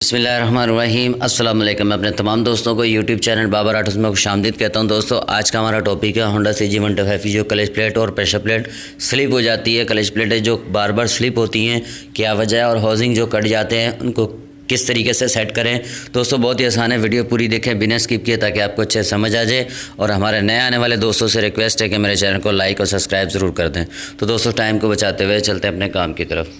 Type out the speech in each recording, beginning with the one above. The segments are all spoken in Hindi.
बिस्मिल्लाहिर्रहमानिर्रहीम। अस्सलाम वालेकुम। मैं अपने तमाम दोस्तों को यूट्यूब चैनल बाबर आर्ट्स में खुशामदीद कहता हूं। दोस्तों आज का हमारा टॉपिक है होंडा CG125 की जो क्लच प्लेट और प्रेशर प्लेट स्लिप हो जाती है। क्लच प्लेटें जो बार बार स्लिप होती हैं, क्या वजह है, और हाउसिंग जो कट जाते हैं उनको किस तरीके से सेट करें। दोस्तों बहुत ही आसान है, वीडियो पूरी देखें बिना स्किप किए ताकि आपको अच्छे समझ आ जाए। और हमारे नए आने वाले दोस्तों से रिक्वेस्ट है कि मेरे चैनल को लाइक और सब्सक्राइब ज़रूर कर दें। तो दोस्तों टाइम को बचाते हुए चलते हैं अपने काम की तरफ।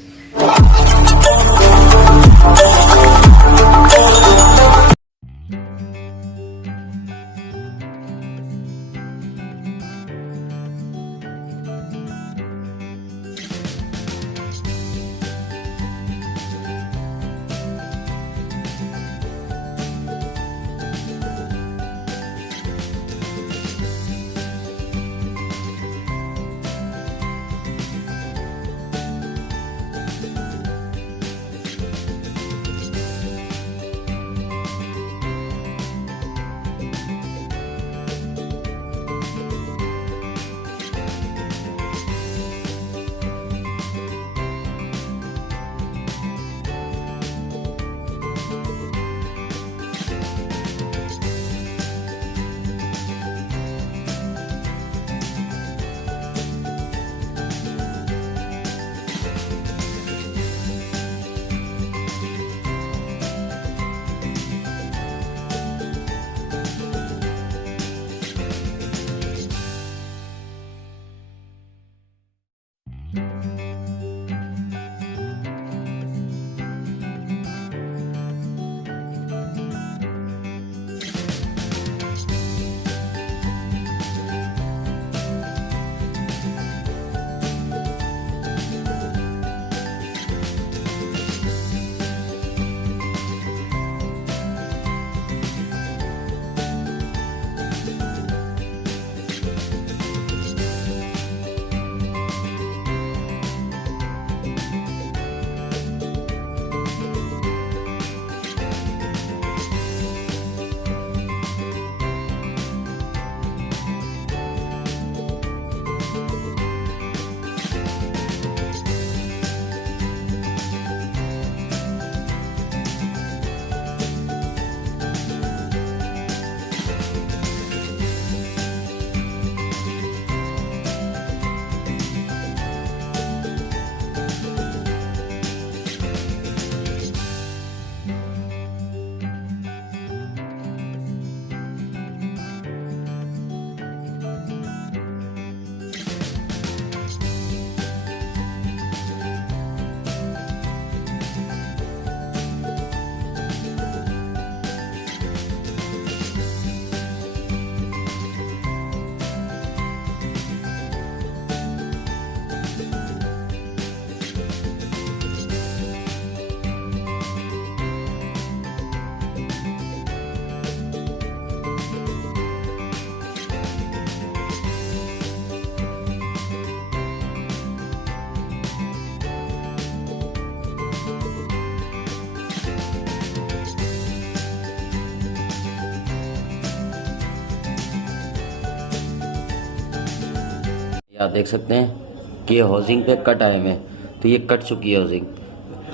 आप देख सकते हैं कि ये हाउसिंग पे कट आए हुए हैं, तो ये कट चुकी है हाउसिंग।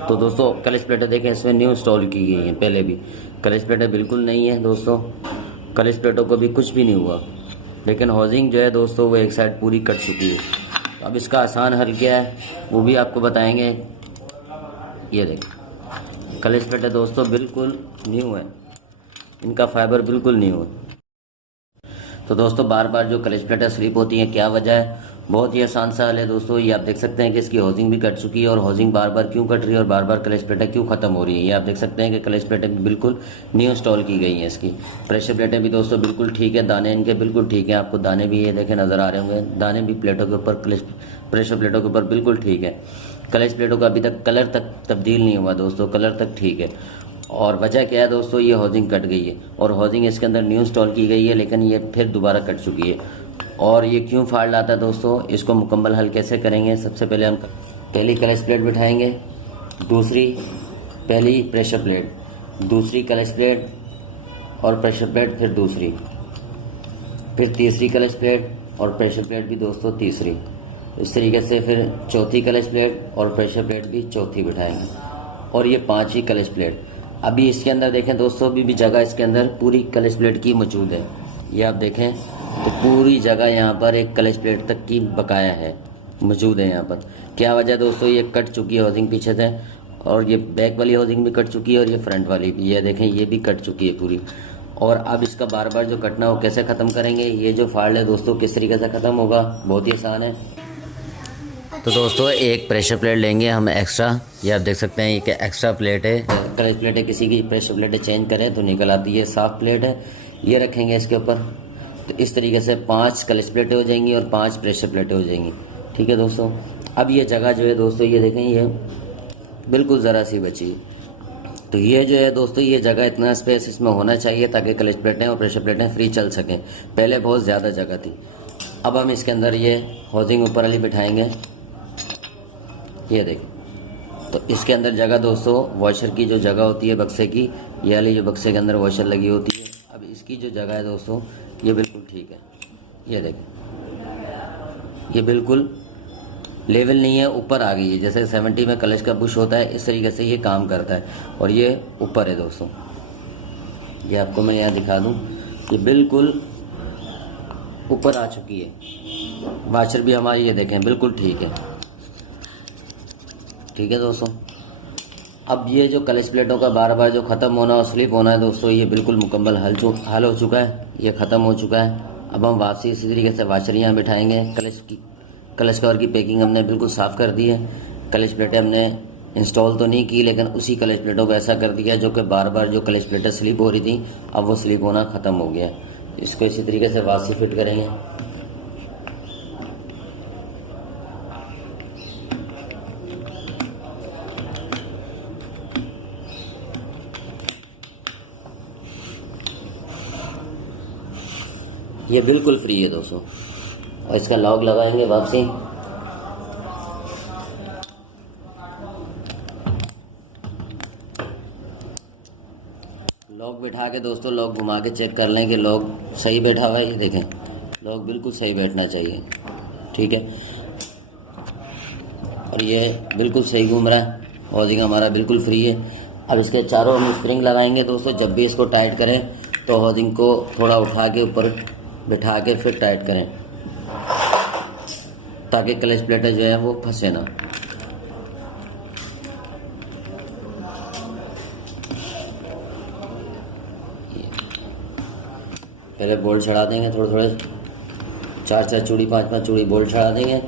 तो दोस्तों क्लच प्लेटें देखें, इसमें न्यू इंस्टॉल की गई हैं, पहले भी क्लच प्लेटें बिल्कुल नहीं है दोस्तों। क्लच प्लेटों को भी कुछ भी नहीं हुआ, लेकिन हाउसिंग जो है दोस्तों वो एक साइड पूरी कट चुकी है। अब इसका आसान हल क्या है वो भी आपको बताएंगे। ये देखें क्लच प्लेटें दोस्तों बिल्कुल न्यू है, इनका फाइबर बिल्कुल न्यू है। तो दोस्तों बार बार जो क्लच प्लेटें स्लिप होती हैं, क्या वजह है? बहुत ही आसान सा हल है दोस्तों। ये आप देख सकते हैं कि इसकी हाउसिंग भी कट चुकी है, और हाउसिंग बार बार क्यों कट रही है और बार बार क्लच प्लेटें क्यों खत्म हो रही है। ये आप देख सकते हैं कि क्लच प्लेटें भी बिल्कुल न्यू इंस्टॉल की गई हैं। इसकी प्रेशर प्लेटें भी दोस्तों बिल्कुल ठीक है, दाने इनके बिल्कुल ठीक है। आपको दाने भी ये देखें नज़र आ रहे होंगे, दाने भी प्लेटों के ऊपर, प्रेशर प्लेटों के ऊपर बिल्कुल ठीक है। क्लच प्लेटों का अभी तक कलर तक तब्दील नहीं हुआ दोस्तों, कलर तक ठीक है। और वजह क्या है दोस्तों? ये हाउसिंग कट गई है, और हाउसिंग इसके अंदर न्यू इंस्टॉल की गई है, लेकिन ये फिर दोबारा कट चुकी है। और ये क्यों फाल्ट आता है दोस्तों, इसको मुकम्मल हल कैसे करेंगे? सबसे पहले हम पहली क्लच प्लेट बिठाएंगे, दूसरी पहली प्रेशर प्लेट, दूसरी क्लच प्लेट और प्रेशर प्लेट, फिर दूसरी, फिर तीसरी क्लच प्लेट और प्रेशर प्लेट भी दोस्तों तीसरी। इस तरीके से फिर चौथी क्लच प्लेट और प्रेशर प्लेट भी चौथी बिठाएंगे, और ये 5 ही क्लच प्लेट। अभी इसके अंदर देखें दोस्तों, अभी भी जगह इसके अंदर पूरी क्लच प्लेट की मौजूद है। ये आप देखें तो पूरी जगह यहाँ पर एक क्लच प्लेट तक की बकाया है, मौजूद है यहाँ पर। क्या वजह है दोस्तों, ये कट चुकी है हाउसिंग पीछे से, और ये बैक वाली हाउसिंग भी कट चुकी है और ये फ्रंट वाली भी, ये देखें ये भी कट चुकी है पूरी। और अब इसका बार बार जो कटना हो कैसे ख़त्म करेंगे, ये जो फाल्ट है दोस्तों किस तरीके से ख़त्म होगा, बहुत ही आसान है। तो दोस्तों एक प्रेशर प्लेट लेंगे हम एक्स्ट्रा, ये आप देख सकते हैं ये क्या एक्स्ट्रा प्लेट है, क्लच प्लेट है, किसी की प्रेशर प्लेटें चेंज करें तो निकल आती है, साफ प्लेट है। ये रखेंगे इसके ऊपर, तो इस तरीके से 5 क्लच प्लेटें हो जाएंगी और 5 प्रेशर प्लेटें हो जाएंगी। ठीक है दोस्तों। अब ये जगह जो है दोस्तों, ये देखें ये बिल्कुल ज़रा सी बची, तो ये जो है दोस्तों ये जगह, इतना स्पेस इसमें होना चाहिए ताकि क्लच प्लेटें और प्रेशर प्लेटें फ्री चल सकें। पहले बहुत ज़्यादा जगह थी। अब हम इसके अंदर ये हाउसिंग ऊपर वाली बिठाएंगे, ये देखें। तो इसके अंदर जगह दोस्तों, वॉशर की जो जगह होती है बक्से की, ये वाली जो बक्से के अंदर वॉशर लगी होती है, अब इसकी जो जगह है दोस्तों ये बिल्कुल ठीक है। ये देखें ये बिल्कुल लेवल नहीं है, ऊपर आ गई है। जैसे 70 में क्लच का पुश होता है इस तरीके से ये काम करता है, और ये ऊपर है दोस्तों। ये आपको मैं यहाँ दिखा दूँ, ये बिल्कुल ऊपर आ चुकी है। वाशर भी हमारी ये देखें बिल्कुल ठीक है। ठीक है दोस्तों। अब ये जो क्लच प्लेटों का बार बार जो ख़त्म होना और स्लिप होना है दोस्तों, ये बिल्कुल मुकम्मल हल हो चुका है, ये ख़त्म हो चुका है। अब हम वापसी इसी तरीके से वाशर यहाँ बिठाएंगे। क्लच कवर की पैकिंग हमने बिल्कुल साफ़ कर दी है। क्लच प्लेटें हमने इंस्टॉल तो नहीं की, लेकिन उसी क्लच प्लेटों को ऐसा कर दिया जो कि बार बार जो क्लच प्लेटें स्लिप हो रही थी, अब वो स्लिप होना ख़त्म हो गया। इसको इसी तरीके से वापसी फिट करेंगे। ये बिल्कुल फ्री है दोस्तों, और इसका लॉक लगाएंगे वापसी। लॉक बिठा के दोस्तों, लॉक घुमा के चेक कर लें कि लॉक सही बैठा हुआ है। ये देखें लॉक बिल्कुल सही बैठना चाहिए। ठीक है, और ये बिल्कुल सही घूम रहा है, हाउसिंग हमारा बिल्कुल फ्री है। अब इसके चारों हम स्प्रिंग लगाएंगे दोस्तों। जब भी इसको टाइट करें तो हाउसिंग को थोड़ा उठा के ऊपर बिठा के फिर टाइट करें, ताकि क्लच प्लेटें जो है वो फंसे ना। पहले बोल्ट चढ़ा देंगे, थोड़े थोड़े 4-4 चूड़ी 5-5 चूड़ी बोल्ट चढ़ा देंगे।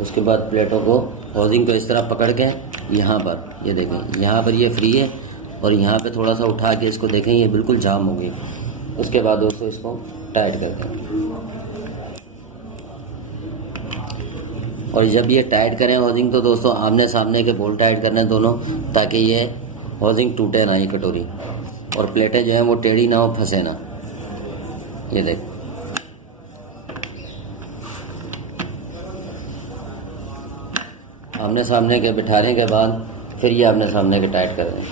उसके बाद प्लेटों को, हाउसिंग को इस तरह पकड़ के यहाँ पर, ये देखें यहाँ पर ये फ्री है, और यहाँ पे थोड़ा सा उठा के इसको देखें ये बिल्कुल जाम हो गई। उसके बाद दोस्तों इसको टाइट करते हैं, और जब ये टाइट करें हाउसिंग तो दोस्तों आमने सामने के बोल्ट टाइट करने दोनों, ताकि ये हाउसिंग टूटे ना, ये कटोरी, और प्लेटें जो हैं वो टेढ़ी ना हो, फंसे ना। ये देख आमने सामने के बिठाने के बाद फिर ये आमने सामने के टाइट कर दें।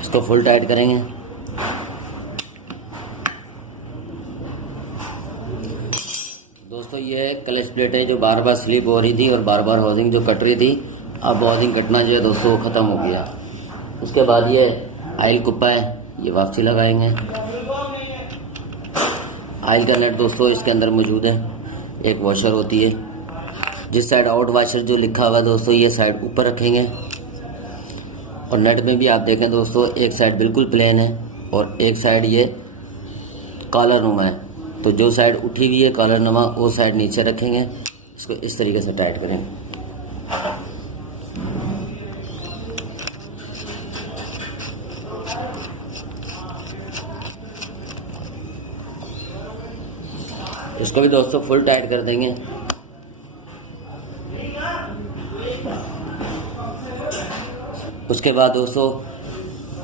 इसको फुल टाइट करेंगे। दोस्तों ये क्लच प्लेटें जो बार बार स्लिप हो रही थी और बार बार हाउसिंग जो कट रही थी, अब हाउसिंग कटना जो है दोस्तों वो ख़त्म हो गया। उसके बाद ये आयल कुप्पा है, ये वापसी लगाएंगे। आयल का नट दोस्तों इसके अंदर मौजूद है। एक वॉशर होती है, जिस साइड आउट वॉशर जो लिखा हुआ है दोस्तों, ये साइड ऊपर रखेंगे। और नट में भी आप देखें दोस्तों, एक साइड बिल्कुल प्लेन है और एक साइड ये कॉलर नुमा है। तो जो साइड उठी हुई है कॉलर नुमा, वो साइड नीचे रखेंगे। इसको इस तरीके से टाइट करेंगे। इसको भी दोस्तों फुल टाइट कर देंगे। उसके बाद दोस्तों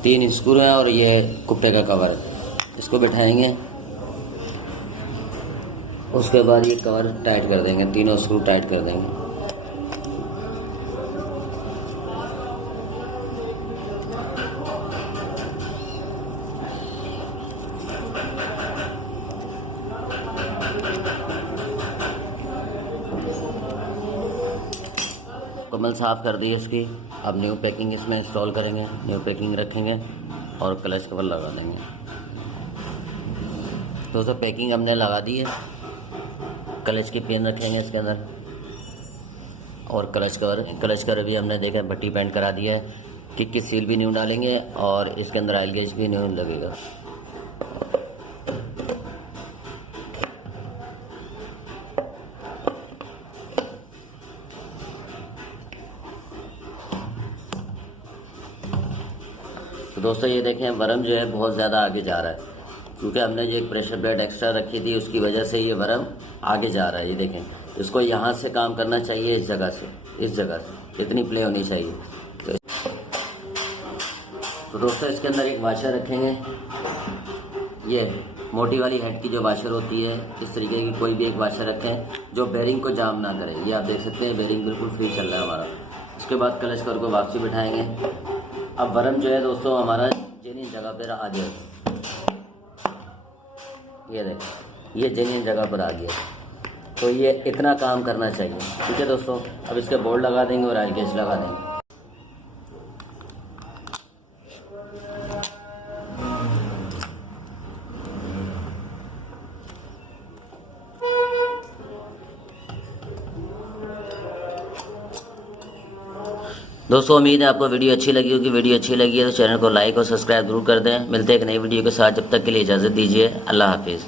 3 स्क्रू हैं और ये कुप्पे का कवर है, इसको बिठाएंगे। उसके बाद ये कवर टाइट कर देंगे, तीनों स्क्रू टाइट कर देंगे। मुकम्मल साफ़ कर दी है इसकी। अब न्यू पैकिंग इसमें इंस्टॉल करेंगे, न्यू पैकिंग रखेंगे और क्लच कवर लगा देंगे। दोस्तों पैकिंग हमने लगा दी है, क्लच की पिन रखेंगे इसके अंदर और क्लच कवर भी हमने देखा भट्टी पेंट करा दिया है। किक की सील भी न्यू डालेंगे और इसके अंदर ऑयल गेज भी न्यू लगेगा। तो दोस्तों ये देखें वर्म जो है बहुत ज़्यादा आगे जा रहा है, क्योंकि हमने जो एक प्रेशर प्लेट एक्स्ट्रा रखी थी उसकी वजह से ये वर्म आगे जा रहा है। ये देखें, इसको यहाँ से काम करना चाहिए, इस जगह से इतनी प्ले होनी चाहिए। तो दोस्तों इसके अंदर एक वाशर रखेंगे, ये मोटी वाली हेड की जो वाशर होती है, इस तरीके की कोई भी एक वाशर रखें जो बेरिंग को जाम ना करे। ये आप देख सकते हैं बेरिंग बिल्कुल फ्री चल रहा है हमारा। उसके बाद क्लच कवर को वापसी बिठाएंगे। अब वर्म जो है दोस्तों हमारा जेन्युइन जगह पर आ गया। ये देखें, ये जेन्युइन जगह पर आ गया। तो ये इतना काम करना चाहिए, ठीक है दोस्तों। अब इसके बोर्ड लगा देंगे और ऑयल गेज लगा देंगे। दोस्तों उम्मीद है आपको वीडियो अच्छी लगी होगी। वीडियो अच्छी लगी है तो चैनल को लाइक और सब्सक्राइब जरूर कर दें। मिलते हैं एक नई वीडियो के साथ, जब तक के लिए इजाज़त दीजिए। अल्लाह हाफिज़।